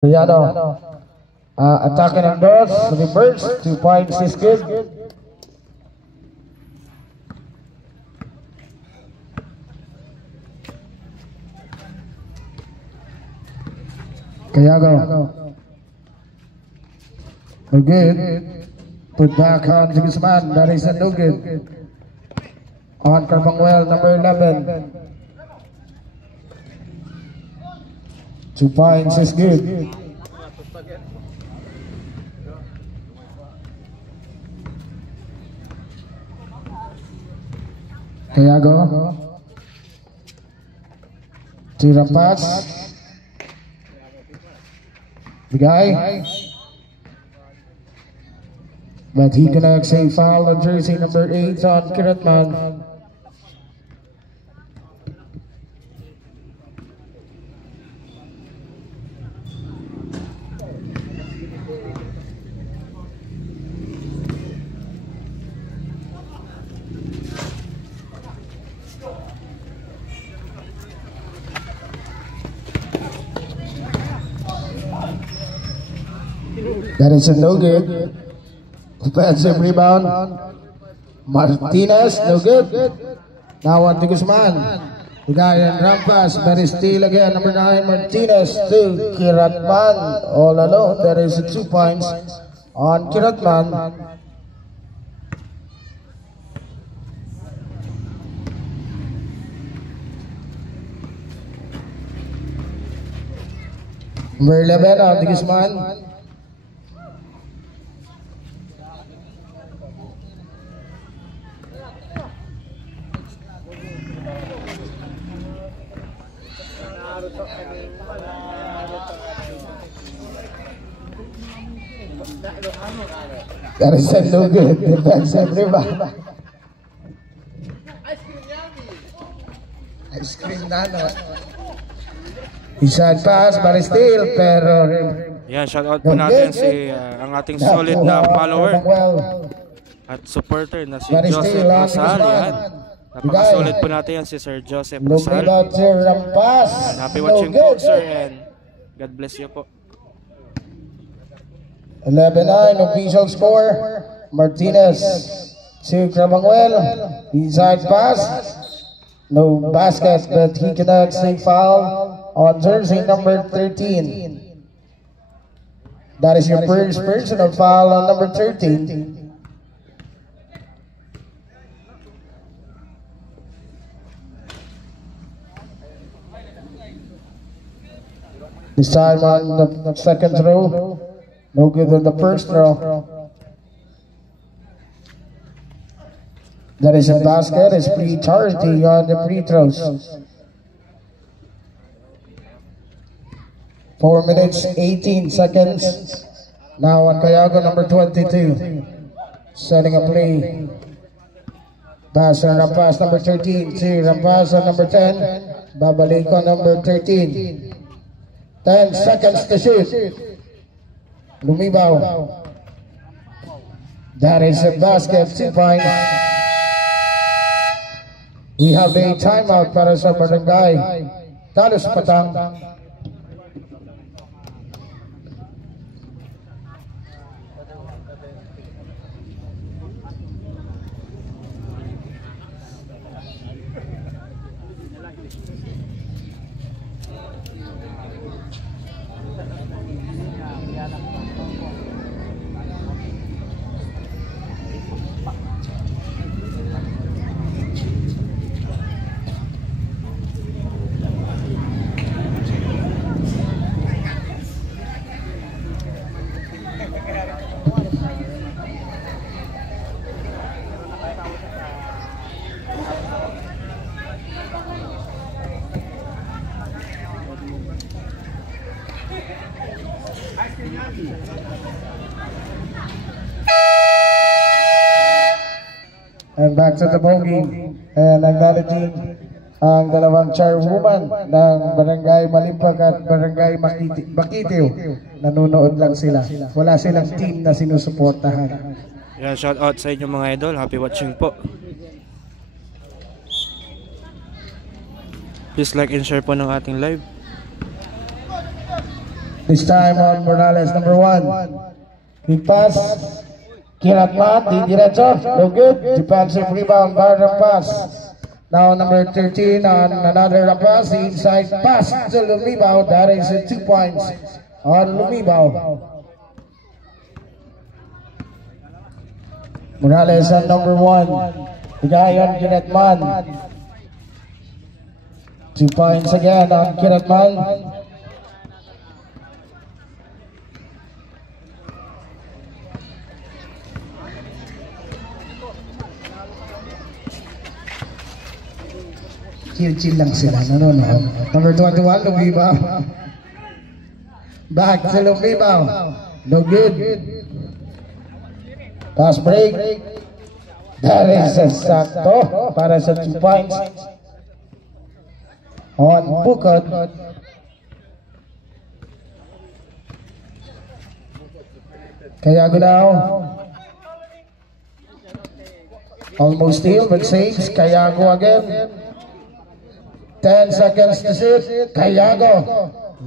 Riano. Attacking ang doors, reverse, 2 points is good. Kayago. No good. Put back on to Guzman. That is a no good. On Carbangwell, number 11. 2 points is good. Kayago. Tira pass. The guy. But he connects a foul on jersey number 8 on Kiratman. That is a no good. Offensive rebound. Martinez, no good. Now on to Guzman. The guy in Rampas, but is still again number 9, Martinez to Kiratman. All alone, there is 2 points on Kiratman. Number 11 on to Guzman. That is a no good defensive rebound. Ice cream nano. Isang pass but still pero yan, shoutout po natin si ang ating solid na follower at supporter na si Joseph Rosal. Yan. Napaka-solid po natin yan si Sir Joseph Rosal. Happy watching po, sir, and God bless you po. 11-9 official score. Martinez to Carbangwell. Inside pass. No basket, but he connects a foul on jersey number 13. That is your first personal foul on number 13. This time on the second throw. No good on the first throw. That is a basket. It's free charity on the free throws. 4 minutes, 18 seconds. Now on Kayago, number 22. Setting a play. Pass on Rampas, number 13. To Rampas on number 10. Babalik on number 13. 10 seconds to shoot. Lumibaw. That is a basket, 2 points. We have a timeout para sa Barangay Talos Patang. And back to the ball game. And acknowledging ang dalawang chairwoman ng Barangay Malimpag at Barangay Bakitiw. Nanonood lang sila. Wala silang team na sinusuportahan. Yan, shout out sa inyo mga idol. Happy watching po. Please like and share po ng ating live. This time on Morales, number 1. Quick pass. Kiratman, di diretso. No good. Defensive rebound, bottom pass. Now number 13 on another pass. Inside pass to Lumibao. That is 2 points on Lumibao. Morales on number 1. The guy on Kiratman. 2 points again on Kiratman. Chill lang sila, nanonood. Number 21, Lumibao. Back to Lumibao. No good. Pass break. That is a sakto para sa 2 points. On Bukod. Kayago now. Almost steal, but saves. Kayago again. 10 seconds to shoot. Kayago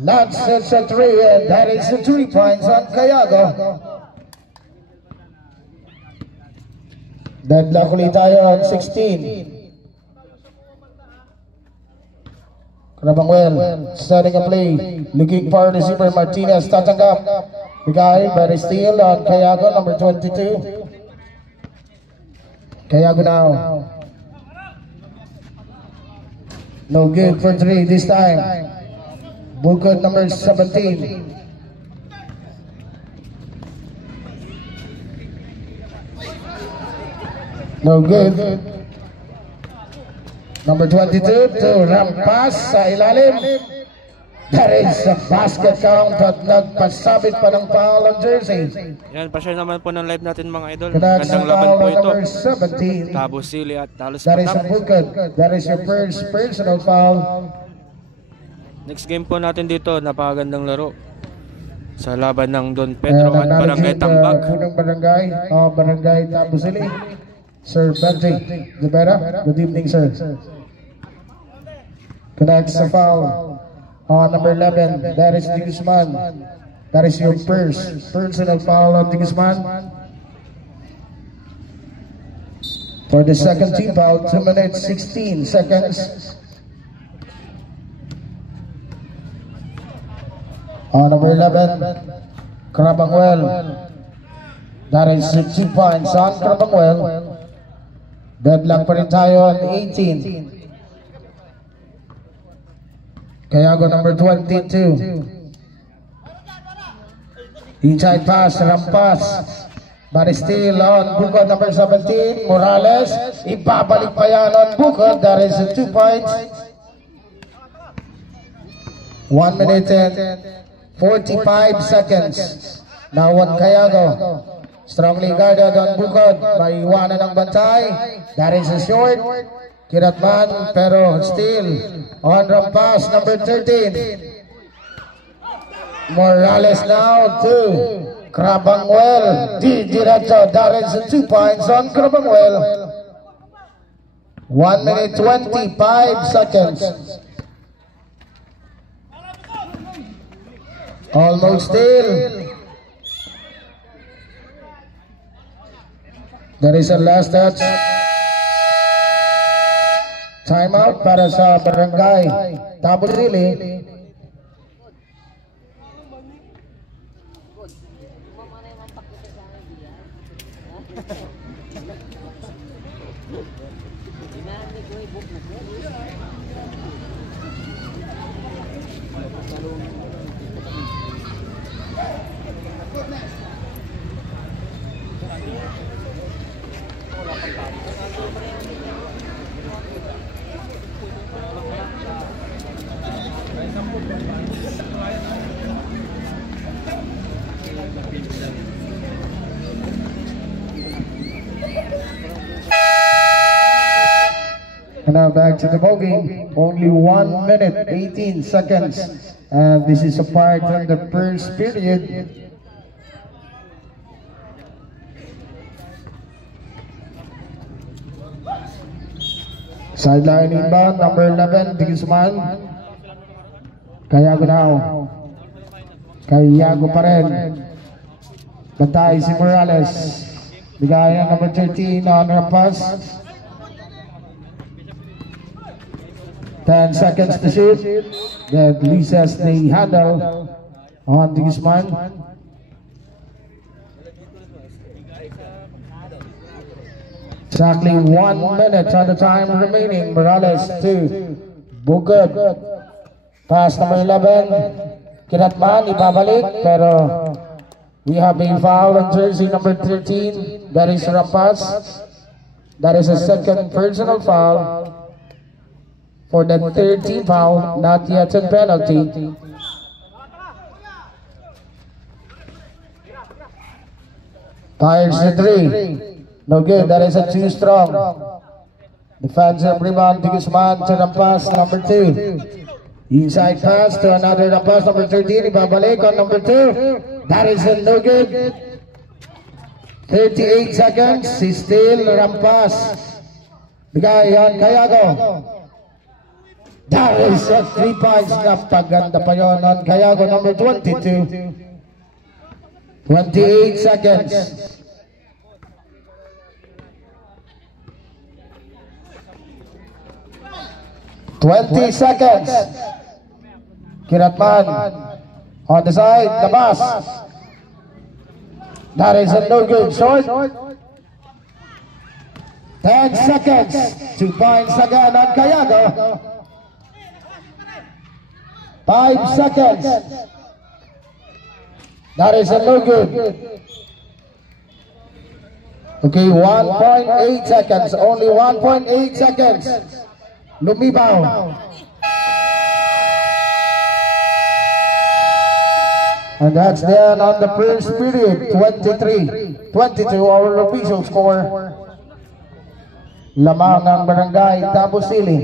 launches a 3, and that is the 3 points on Kayago. Deadlock ulit tayo on 16. Karabangwel starting a play. Looking for receiver Martinez. Tatanggap. The guy, but steal on Kayago, number 22. Kayago now. No good for 3 this time. Bukod number 17. No good. Number 22 to Rampas sa ilalim. That is a basket count at nagpasabit pa ng foul ang jersey. Yan, pa-share naman po ng live natin mga idol. Gandang laban po ito. Tabo Sili at Talos That is a Bukod. That is your first personal foul. Next game po natin dito, napakagandang laro. Sa laban ng Don Pedro at Barangay Tambak. Unang barangay, Barangay Tabo Sili. Sir Benji Libera, good evening sir. Connects a foul. Number 11, that is De Guzman. That is your first personal foul of De Guzman. For the second team foul, 2 minutes 16 seconds. Number 11, Karabangwel. That is 2 points on Karabangwel. Deadlock pa rin tayo on 18. Kayago number 22. Inside pass, Rampas. But still on Bukod number 17. Morales. Ibabalik pa yan on Bukod. That is 2 points. 1 minute and 45 seconds. Now on Kayago. Strongly guarded on Bukod. Maiwanan ng bantay. That is a short. Kiratman, pero still on Rampas, number 13. Morales now to Karabangwel. Diretso, that is 2 points on Karabangwel. 1 minute 25 seconds. Almost still. There is a last touch. Timeout para sa Barangay Tabo Sili. And now back to the ball game. Only 1 minute 18 seconds, and this is a part of the first period. Sideline inbound, number 11, De Guzman. Kayago now. Kay Yago pa rin. Bantay si Morales. Bigay ng number 13 on rampas. 10 seconds to shoot. Then releases the handle on the Guzman. Exactly 1 minute on the time remaining. Morales to Bugod. Pass number 11. Kinatman, ibabalik. Pero we have a foul on jersey number 13. That is Rampas. That is a second personal foul. For the 13th foul, not yet a penalty. Fires the 3. No good, that is a too strong. Defensive rebound to Guzman to Rampas, number 2. Inside pass to another Rampas, number 13. Ibabalik on number 2. That is a no good. 38 seconds, still Rampas. Bigay on Cayago. That is a 3 points. Napaganda pa yun on Cayago, number 22. 28 seconds. 20 seconds. Kinatman on the side, labas. That is a no good short. 10 seconds. 2 points again on Cayago. 5 seconds. That is a no good. Okay, 1.8 seconds. Only 1.8 seconds. Lumibaw. And that's the end on the first period. 23-22 our official score. Lamang ng Barangay Tabusili.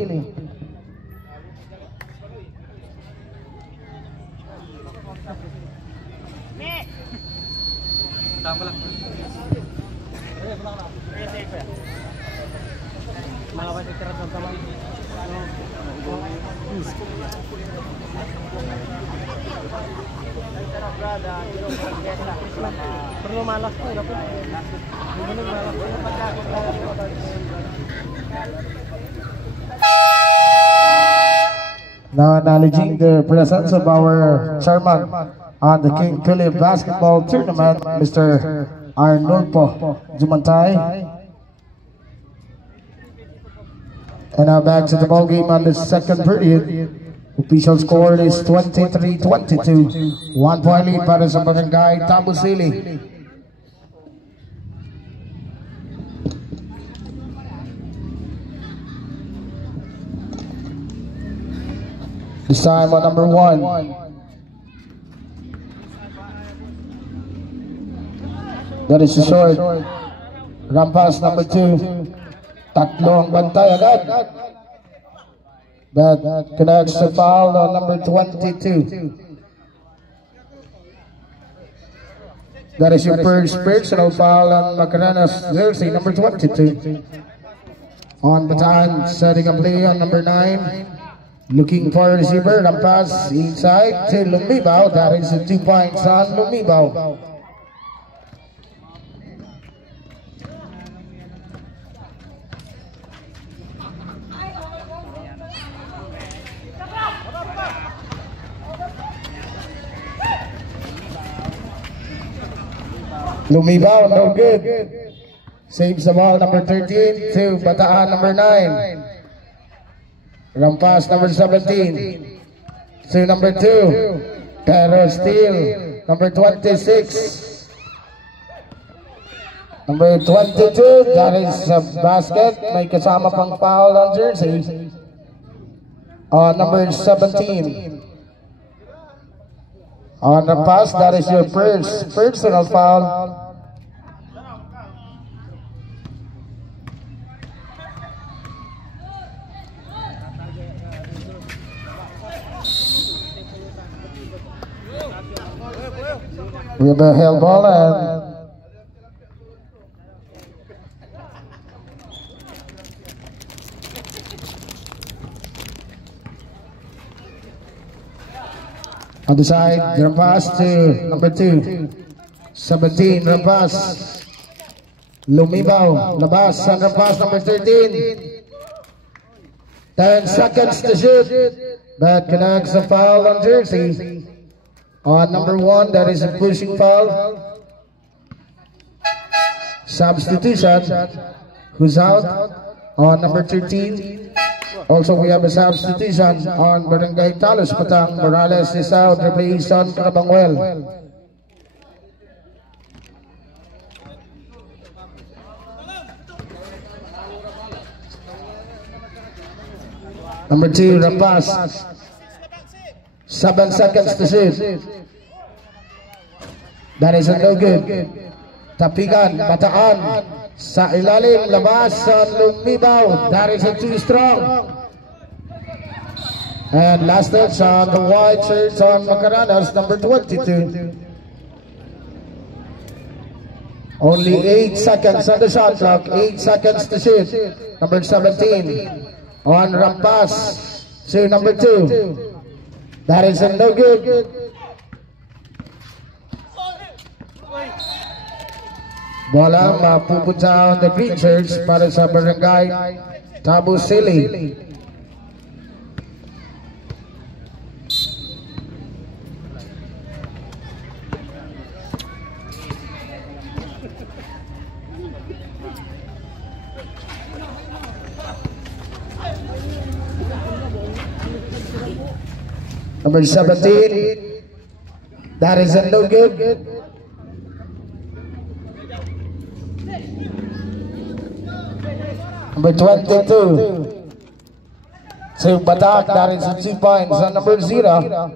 Now acknowledging the presence of our chairman on the King Philip Basketball Tournament, Mr. Arnulfo Jumantay. And now back to the ball game on the second period. Official score is 23-22. 1 point lead para sa Barangay Tabusili. This time on number 1. That is a short. Rampas number 2. Tatlong bantay agad. That connects the foul on number 22. That is your first personal foul on Macarena's jersey, number 22. On baton, setting a play on number 9. Looking for a receiver, Rampas inside to Lumibaw. That is a 2 points on Lumibaw. Lumibaw, no good. Saves the ball, number 13 to Bataan, number 9. Rampas, number 17 to number 2. Pero steal, number 26. Number 22, that is a basket. May kasama pang foul on jersey. Number 17. On the pass, that is your first personal foul. We have a held ball and On the side, Rampas to number 2. 17, Rampas. Lumibaw, labas, and Rampas number 13. 10 seconds to shoot. That connects a foul on jersey. On number 1, that is a pushing foul. Substitution. Who's out? On number 13. Also, we have a substitution on Barangay Talos Patang. Morales is out, replaced on Cabangwell. Number 2, Rampas. 7 seconds to shoot. That is a no good. Tapigan, Bataan. Sa ilalim, labas, Lumibaw. That is a too strong. And last touch on the white shirts on Macaranas, number 22. Only 8 seconds on the shot clock. 8 seconds to shoot. Number 17. On Rampas to number 2. That is a no good. Bola mapupunta on the green shirts para sa Barangay Tabusili. Number 17, that is a no good. Number 22, to Batak, that is a 2 points on number 0.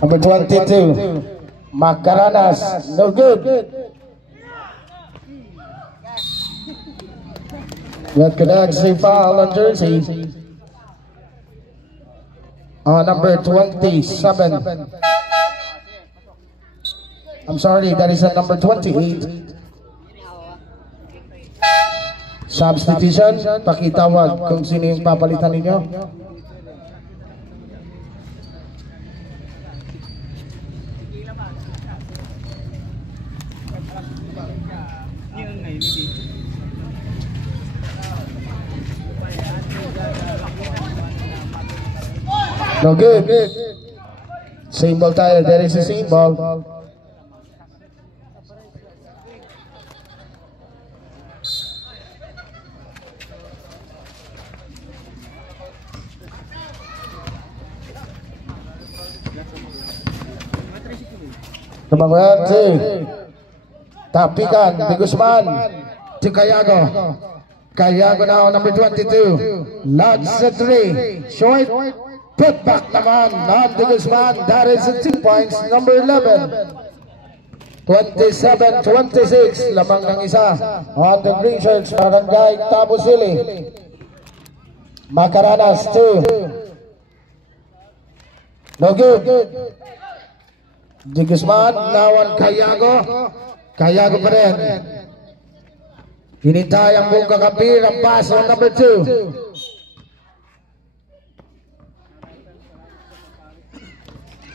Number 22, Macaranas, no good. That connects a foul on jersey. On number 27. I'm sorry, that is at number 28. Substitution, pakitawag kung sino yung papalitan ninyo. No good. Same ball tayo. There is a same ball. Kebangunan si Tapikan di Guzman to Cayago. Cayago now number 22. Lots of 3. Short. Put back naman on the Guzman. That is a 2 points. Number 11. 27-26. Lamang ng isa. On the green shirts. Barangay Tabusili. Macaranas 2. No good. The Guzman. Now on Cayago. Cayago pa rin. Hinintay ang buong kakapi. Rampas on number 2.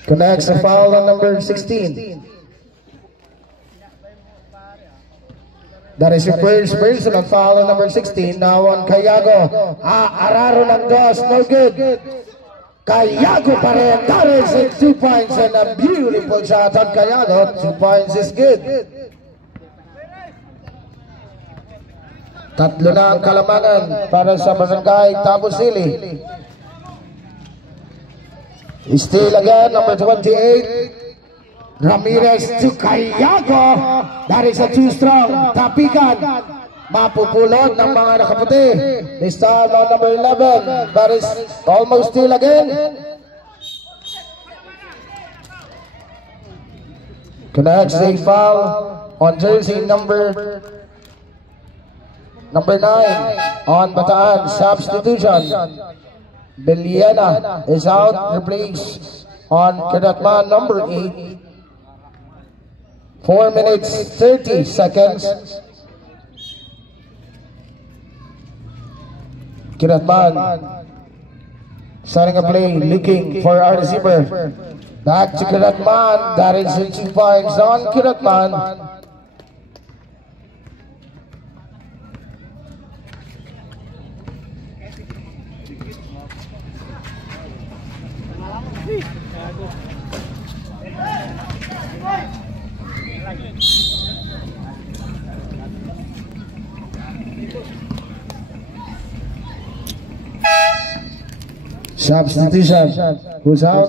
Connects a foul on number 16. That is your first personal foul on number 16. Now on Cayago. Araro ng dos. No good. Cayago pa rin. That is a 2 points and a beautiful shot on Cayago. 2 points is good. Tatlo na ang kalamangan para sa Barangay Tabusili. Still again, number 28. Ramirez to Cayago. That is a 2 strong. Tapikan. Mapupulot ng mga nakaputi. This time on number 11. That is almost still again. Connects a foul on jersey number 9 on Bataan. Substitution. Beliena is out, replaced on Cadatman number 8. 4 minutes 30 seconds. Kiratman starting a play, looking for our receiver. Back to Kiratman. That is the 2 points on Kiratman. Substitution goes out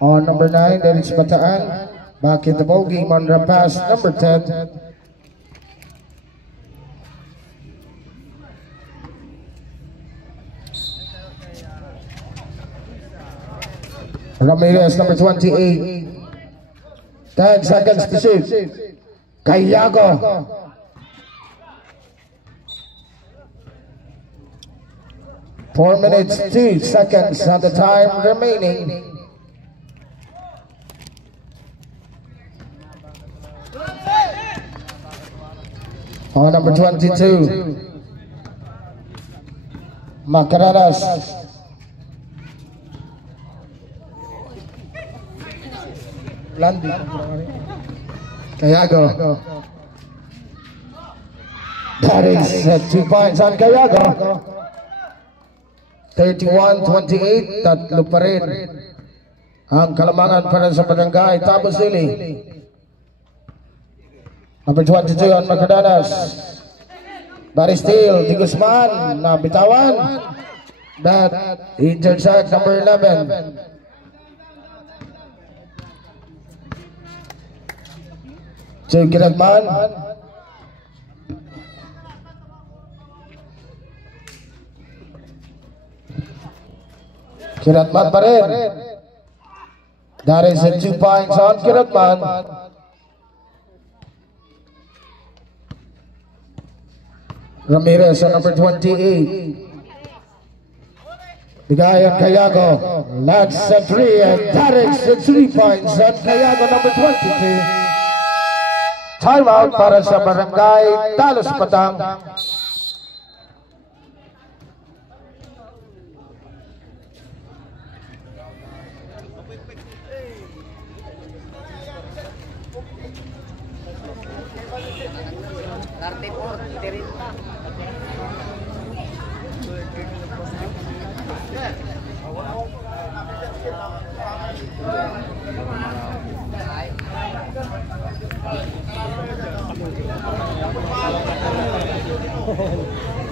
on number 9, that is Bataan. Back in the ball game on the pass, number 10. Ramirez, number 28. 10 seconds to shoot. Cayago. Four minutes, 2 seconds on the time remaining. On number 22, Macaradas. Landi. Cayago. That is 2 points on Cayago. 31-28, tatlo pa rin ang kalamangan para sa Barangay Tabo City. Number 22 on Macadanas. Barry Steele, Di Guzman, nabitawan. That intersect number 11. Jay Kiratman. Kiratman pa rin. That is 2 points on Kiratman. Ramirez on number 28. Bigay ang Cayago. That's a 3 and that is 3 points on Cayago number 22. Timeout para sa Barangay Talos Patang.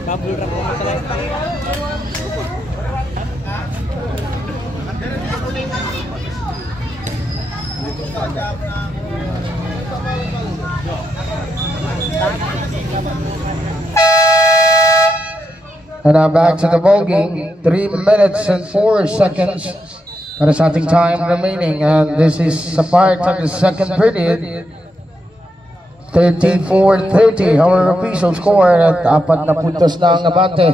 Kabul ra po masalah. And now back to the ball game. 3 minutes and 4 seconds. Para sa ating time remaining, and this is a part of the second period. 34-30 our official score at 4 na puntos na ang abante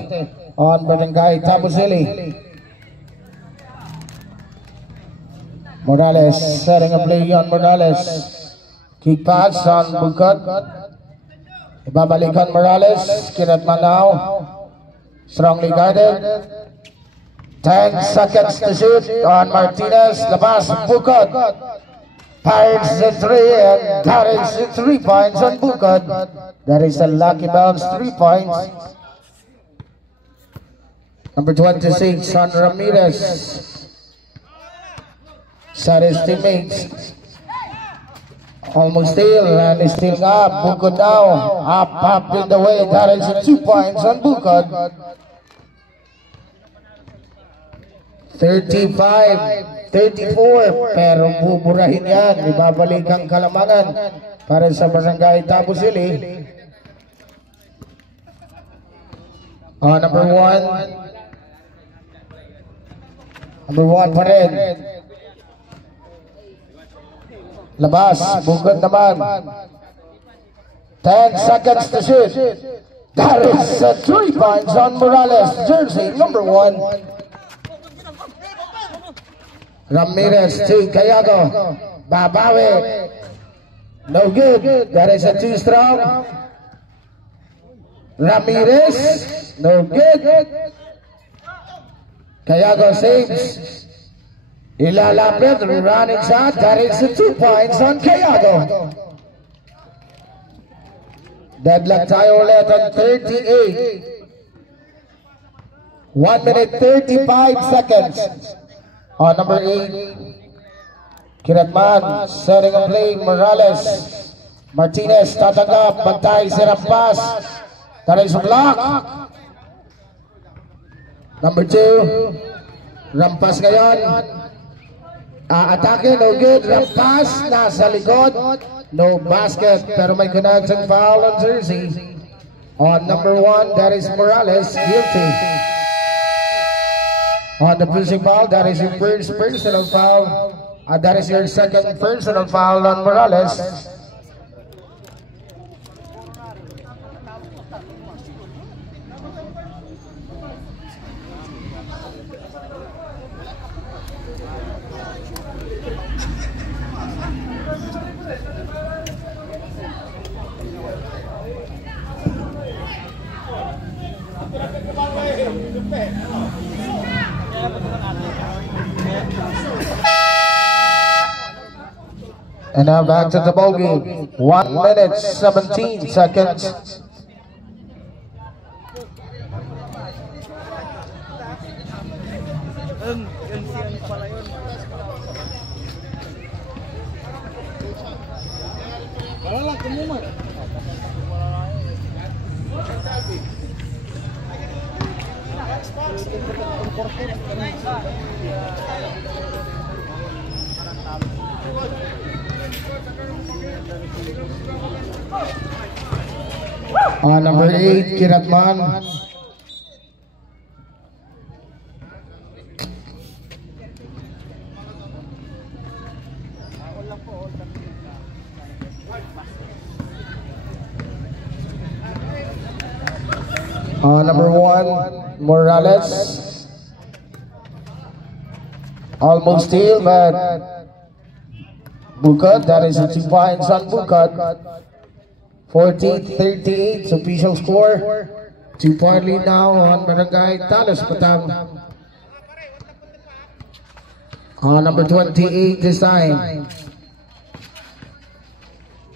on Barangay Tabo City. Morales setting a play on Morales. Kick pass on Bukod. Ibabalikan Morales. Kiratman now. Strongly guarded. 10 seconds to shoot on Martinez. Labas Bukod. Pirates the 3 and that is 3 points on Bukod. That is a lucky bounce, 3 points. Number 26 on Ramirez. Set his teammates. Almost still and is still up. Bukod now. Up in the way. That is 2 points on Bukod. 35-34 pero buburahin yan. Ibabalik ang kalamangan para sa Barangay Tabo City. Number 1 pa rin. Labas, Bukod naman. 10 seconds to shoot. That is 3 points on Morales, jersey number 1. Ramirez to Cayago. Babawi. No good. That is a 2 strong. Ramirez. No good. Cayago saves. Ilalapit. Running shot. That is a 2 points on Cayago. Deadlock tayo ulit on 38. 1 minute 35 seconds. On number 8. Kiratman setting a play. Morales. Martinez tatanggap. Bantay si Rampas. That is a block. Number 2. Rampas ngayon. Atake, no good. Rampas nasa likod. No basket, pero may connection foul on jersey. On number 1, that is Morales, guilty. On the pushing foul, that is your first personal foul. That is your second personal foul on Morales. And now back to the ball game. 1 minute 17 seconds. On number 8, Kiratman. On number 1, Morales. Almost steal, but Bukat, that is a 2 points on Bukat. 14-38 official score. 2-point lead now on Barangay Talos Patang. On number 28 this time.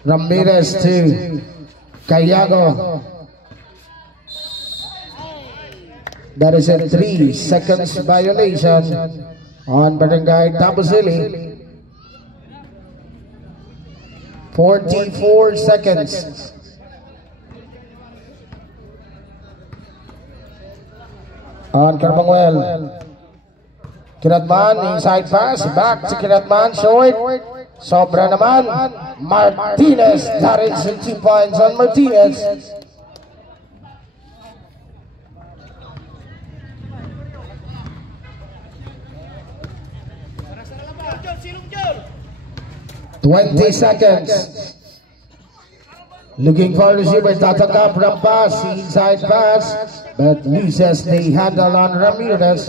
Ramirez to Cayago. That is a 3 seconds violation on Barangay Tabosili. 44 seconds. On Carbanguel. Kiratman, inside pass, back to Kiratman, short. Sobra naman. Martinez, that is 2 points on Martinez. Twenty seconds. Looking for the receiver, tatanggap Rampas, inside pass, but loses the handle on Ramirez.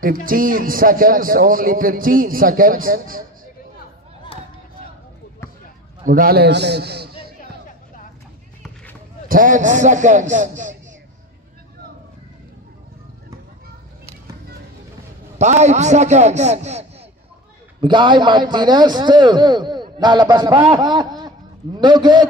15 seconds, only 15 seconds. Morales. 10 seconds. 5 seconds. Bigay Martinez, 2. Nalabas pa. No good.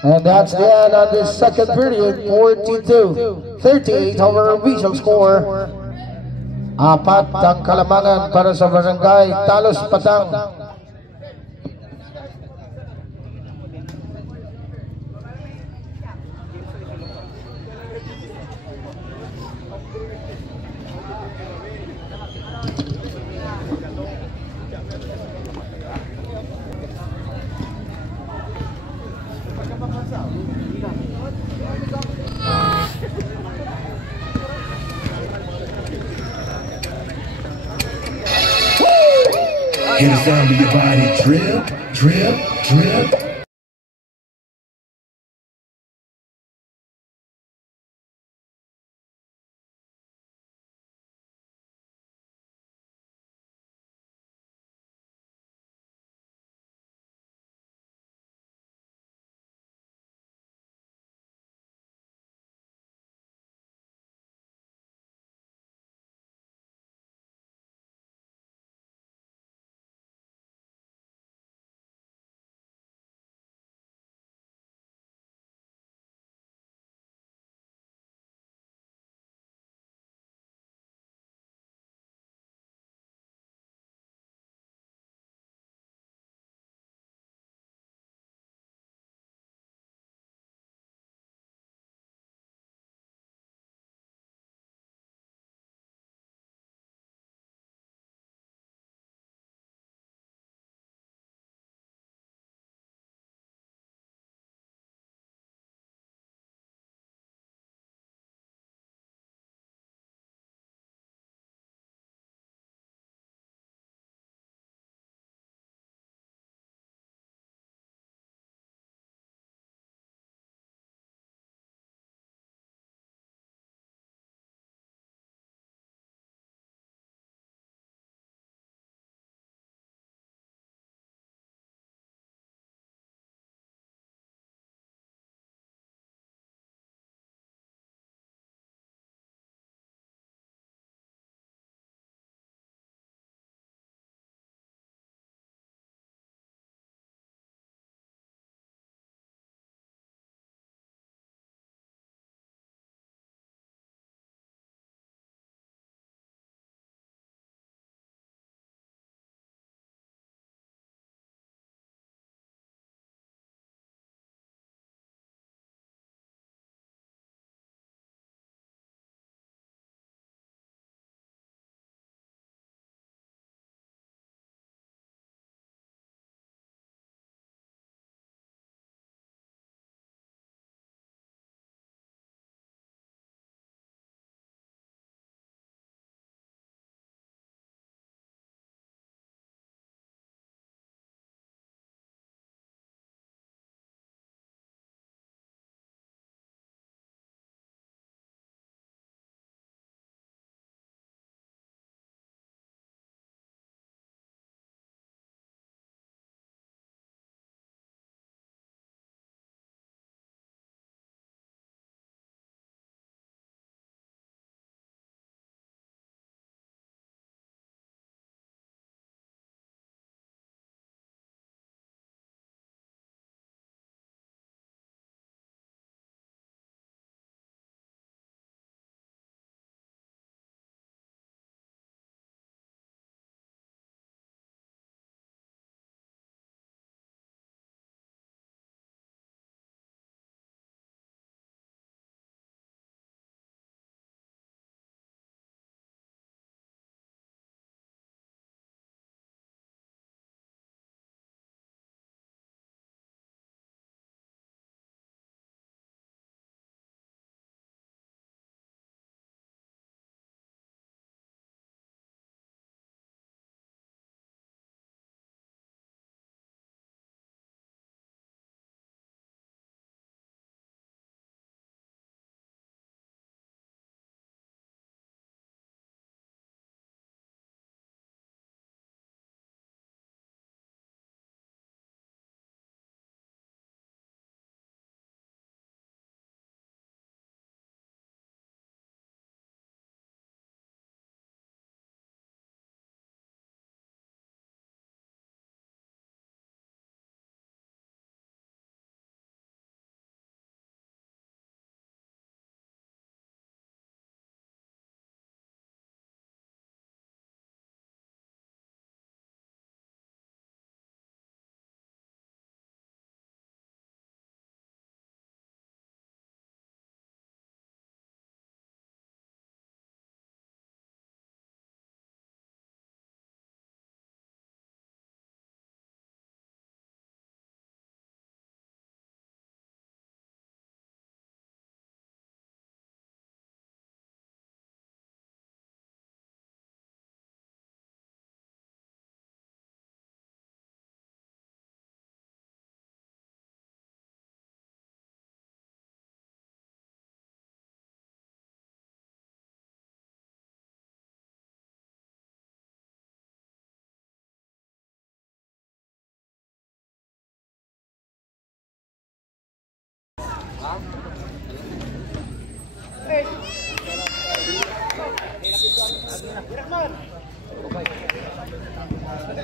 And that's the end of the second period. 42-38 over official score. 4 ang kalamangan para sa Barangay Talos Patang. Get the sound of your body, drip, drip, drip.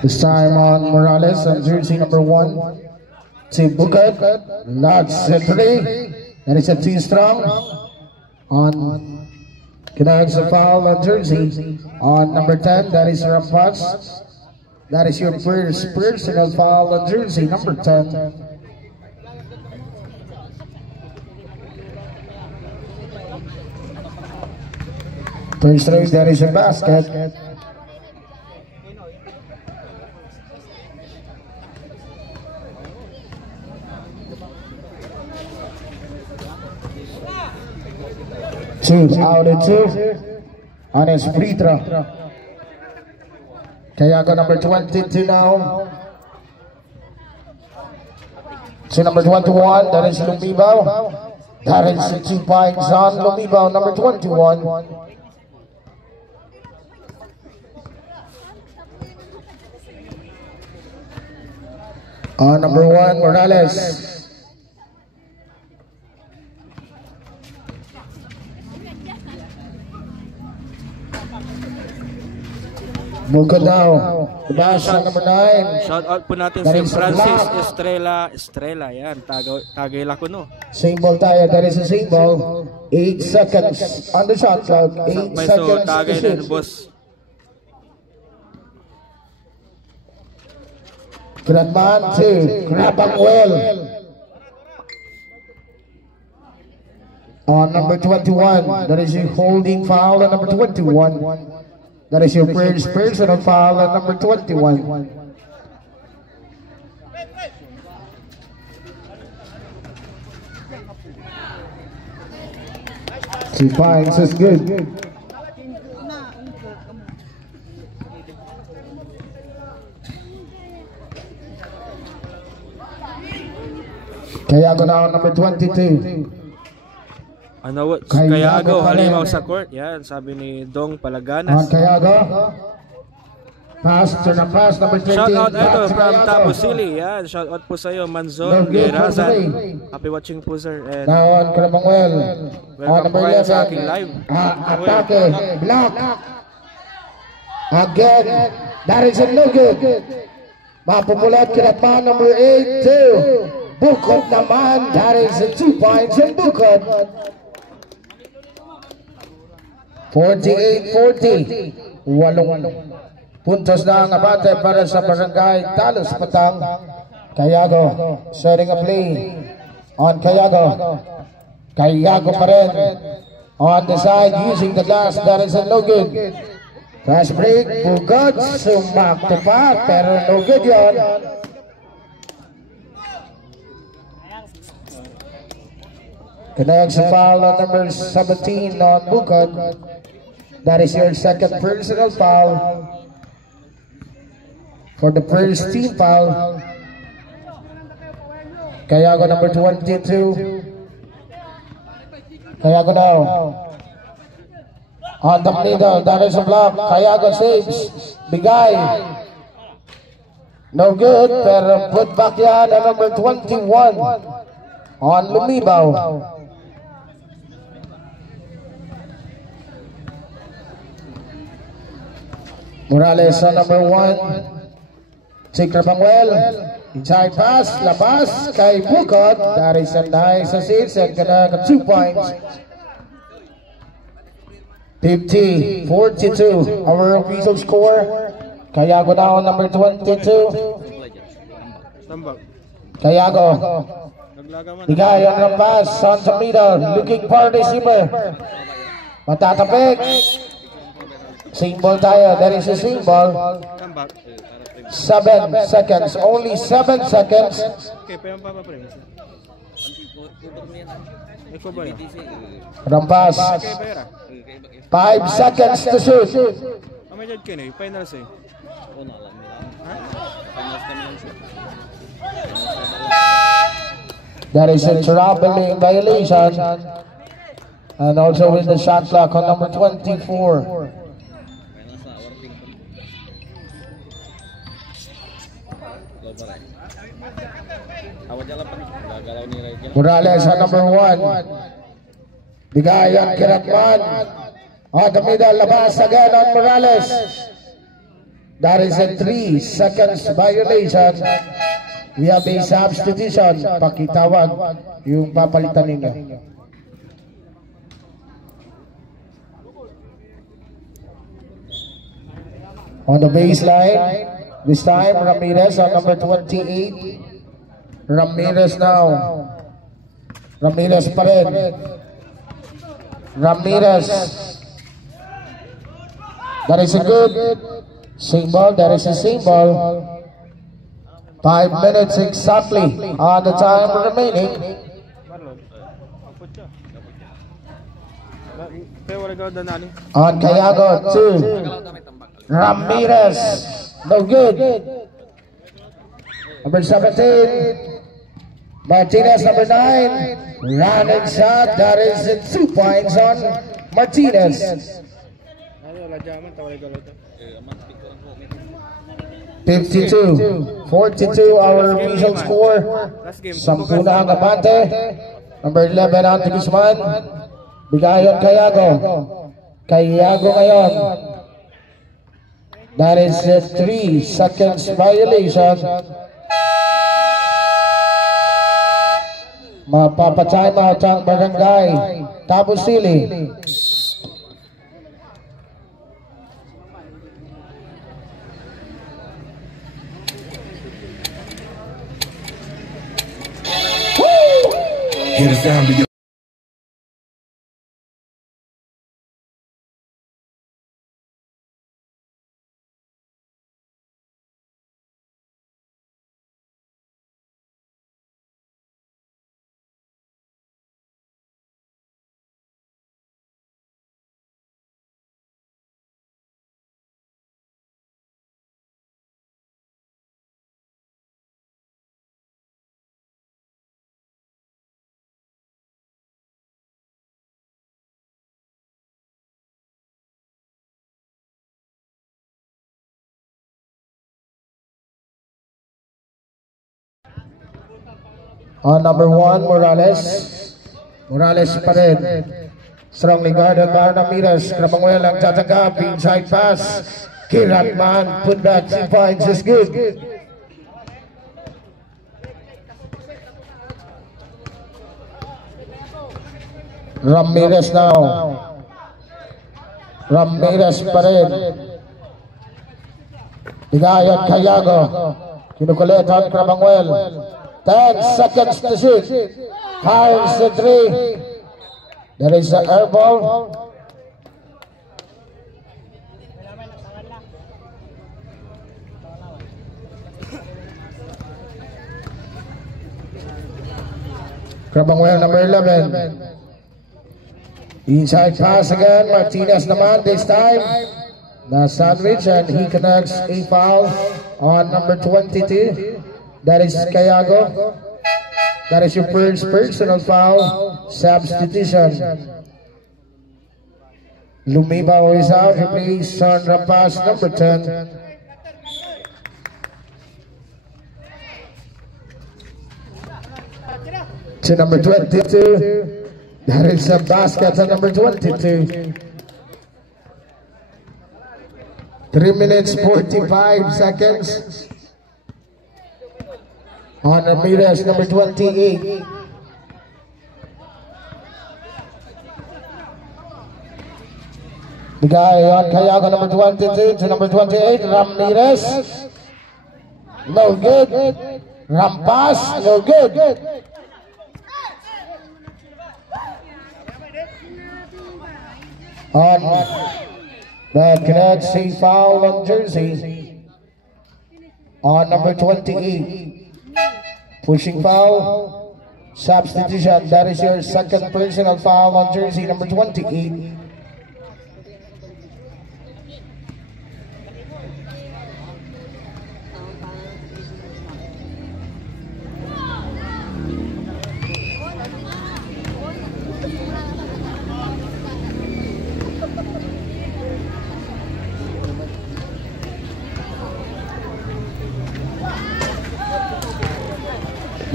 This time on Morales on jersey number 1 to Bukad. That's a 3. That is a 2 strong. On Kinags a foul on jersey. On number 10, that is Rampas. That is your first personal foul on jersey number 10. First race, that is a basket. Two out of 2 on his free throw. Kayago number 22 now. So number 21, that is Lumibao. That is 2 points on Lumibao, number 21. On number 1, Morales. Bukad now. The basket number 9. Shout out po natin si Francis Estrella. Yan, Tagay Lacuno. Same ball tayo. That is the same ball. 8 seconds on the shot clock. 8 seconds to Tagay shoot. din, boss. Granman to Krabangwell. On number 21, that is your holding foul on number 21. That is your first personal foul on number 21. Two points is good. Kayago now number 22. Ano, Kayago, halimaw sa court. Yan, sabi ni Dong On Palaganas. Kayago. Pass to the pass number 13. Shout out ito That's from Kayago. Tapo City. Yan, shout out po sa iyo, Manzon, No good for Gerazan. three. Happy watching po, sir. And Now on Krabangwell. On welcome number po kayo sa 11. aking live. Atake. Block. Again. That is a no good. Mapupulat Kinatman number 8 to Bukod naman. That is a 2 points in Bukod. 48-40. 8 puntos na ang abante para sa Barangay Talos Patang. Kayago setting a play on Kayago. Kayago pa rin on the side using the glass. That is a no good. Fast break. Bukod sumakto pa pero no good yun. Connects a foul on number 17 on Bukod. That is your second personal foul for the first team foul. Kayago number 22. Kayago now. On the middle, that is a block. Kayago saves. Bigay. No good, pero put back yan on number 21 on Lumibao. Morales on number 1. Si Krabangwell. Inside pass. Labas. Kay Bukod. That is a nice assist. And Kanaga 2 points. 50-42. Our official score. Kayago now on number 22. Tambak. Kayago. Naglagaman. Bigay on the pass. On the middle. Looking for the receiver. Matatapik. Single tayo. That is a single. Tambak. 7 seconds. Only 7 seconds. Okay, pa yung papa pre. Ikaw ba yun? Rampas. Okay, bayara. 5 seconds to shoot. May judge kayo na, final say. That is a troubling violation. And also with the shot clock on number 24. Morales on number 1. Bigayan Kiratman. On the middle, labas again on Morales. That is a 3 seconds violation. We have a substitution. Pakitawag yung papalitan ninyo. On the baseline, this time Ramirez on number 28. Ramirez now. Ramirez pa rin. Ramirez. That is a good same ball. That is a same ball. 5 minutes exactly on the time remaining. On Cayago 2. Ramirez. No good. Number 17. Martinez, number 9. Running shot. That is 2 points on Martinez. 52-42 our official score. 10 na ang abante. Number 11 Anthony Guzman. Bigayon Cayago. Cayago ngayon. That is a 3 seconds violation. Mapapatime out ang barangay Tabusili. Here's down to your on number 1, Morales. Morales pa rin. Strongly guarded by Ramirez. Kramanguel ang tatanggap. Inside pass. Kiratman. Put back 2 points is good. Ramirez now. Ramirez pa rin. Bigayon Cayago. Kinukulit ang Kramanguel. 10 seconds to shoot. Fires the 3. There is an air ball. Krabanguel number 11. Inside pass again. Martinez naman this time. The sandwich and he connects a foul on number 22. That is Cayago. That is your first personal foul. Substitution. Lumibaw is out. He plays on Rampas number 10. To number 22. That is a basket on number 22. 3 minutes 45 seconds. On Ramirez, number 28. The guy on Cayago, number 22 to number 28. Ramirez. No good. Rampas, no good. On the Canucks, a foul on jersey. On number 28. Pushing foul, substitution. That is your second personal foul on jersey number 28.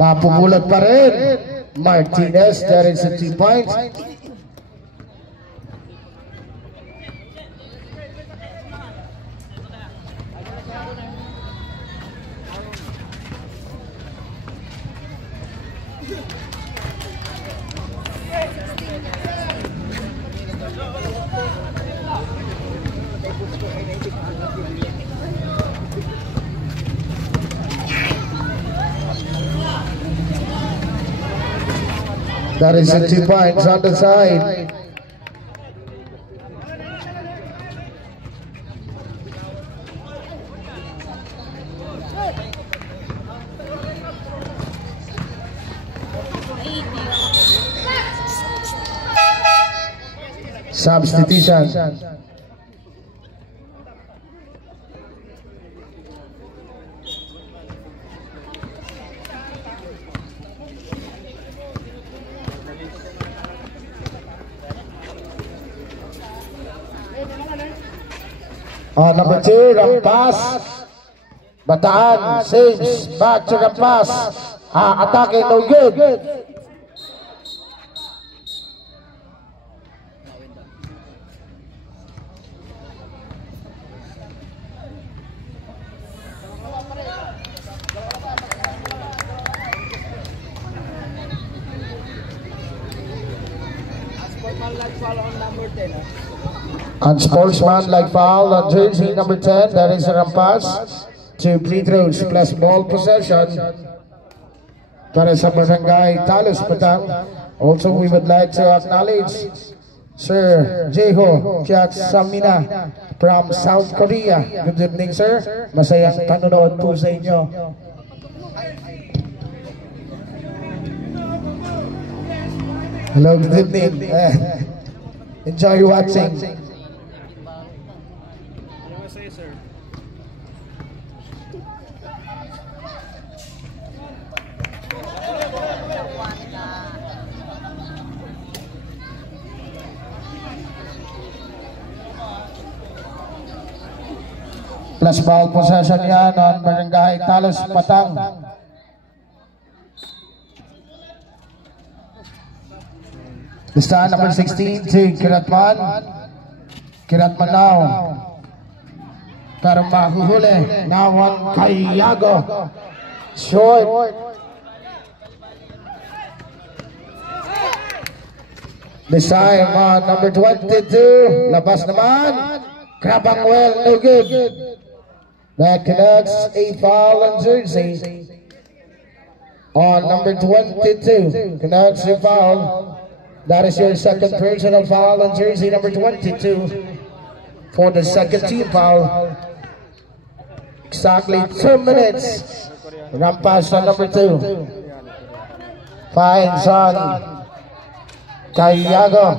Mapupulot pa rin. Martinez, there is a 2 points. That is a 2 points on the side. Substitution. On number 2, Rampas. Bataan saves back to Rampas. Attacking, no good. Unsportsmanlike foul on jersey number 10, that is Rampas. 2 free throws plus ball possession para sa Barangay Talos Batang. Also, we would like to acknowledge Sir Jeho Samina from South Korea. Good evening, sir. Masayang panonood po sa inyo. Hello, good evening. Enjoy watching. Plus ball possession yan on Barangay Talos Batang. This time number 16 to Kiratman. Kiratman now. Pero mahuhuli. Now on Kayago. Short. This time on number 22. Labas naman. Crabangwell, no good. That connects a foul on jersey. On number 22. Connects a foul. That is your second personal foul on jersey number 22 for the second team foul. Exactly 2 minutes. Rampas on number 2. Finds on Kayago.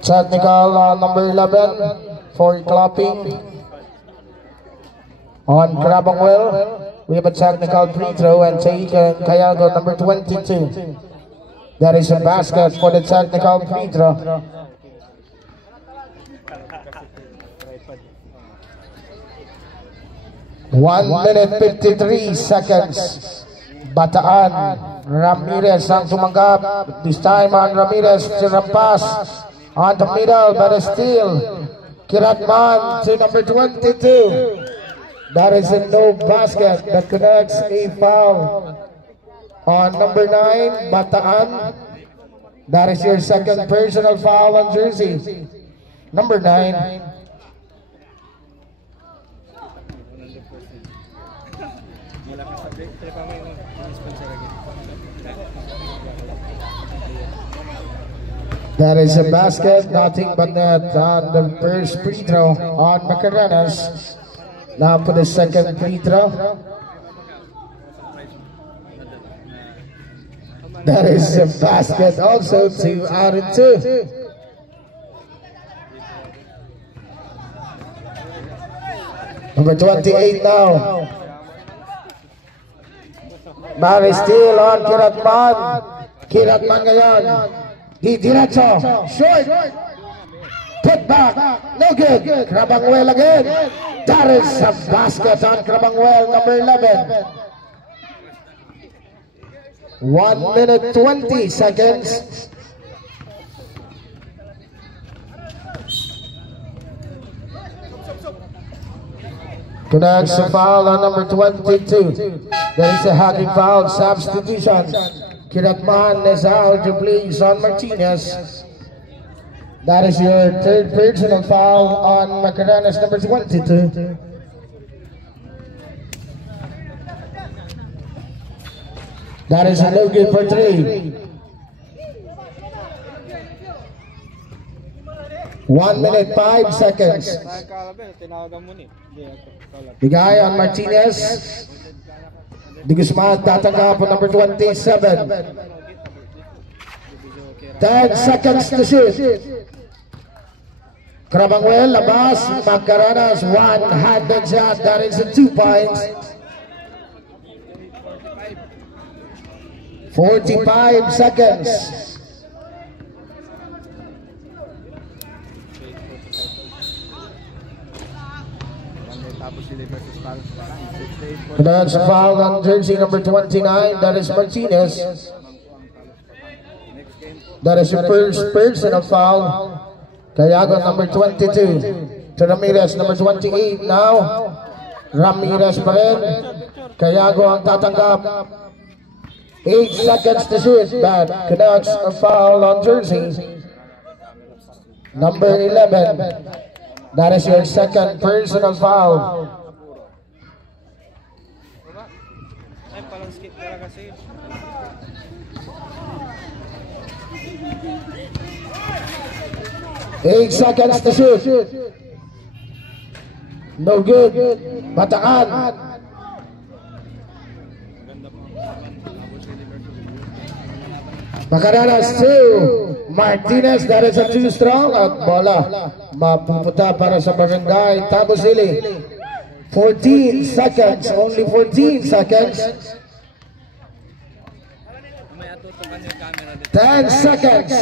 Technical on number 11 for clapping on Crabangwell. We have a technical free throw and take Kayago number 22. That is a basket for the technical free throw. One minute 53 seconds. Bataan. Ramirez ang tumanggap. This time on Ramirez to Rampas. On the middle, but still Kiratman to number 22. That is a no basket that connects a foul on number 9, Bataan. That is your second personal foul on jersey number 9. That is a basket, nothing but net on the first free throw on Macaranas. Now for the second free throw. That is a basket also to Aaron 2. Number 28 now. Barry still on Kiratman. Kiratman ngayon. Di diretso. Short. Put back. No good. Crabangwell again. That is a basket on Crabangwell, number 11. 1 minute 20 seconds. Connects a foul on number 22. There is a hacking foul substitution. Kiratman is out to please on Martinez. That is your third personal foul on Macaranas number 22. That is a no good for 3. 1 minute 5 seconds. Bigay on Martinez. Di Guzman tatanggap po number 27. 10 seconds to shoot. Carabanguel labas. Macaranas one-handed shot. That is a 2 points. 45 seconds. That's a foul on jersey number 29. That is Martinez. That is your first personal foul. Cayago number 22. To Ramirez number 28 now. Ramirez pa rin. Cayago ang tatanggap. 8 seconds to shoot. But Canucks a foul on jersey number 11. That is your second personal foul. Eight seconds to shoot. No good. Bataan. Macaranas 2. Martinez, that is a 2 strong. At bola mapupunta para sa Barangay Tabosili. 14 seconds. Only 14 seconds. 10 seconds.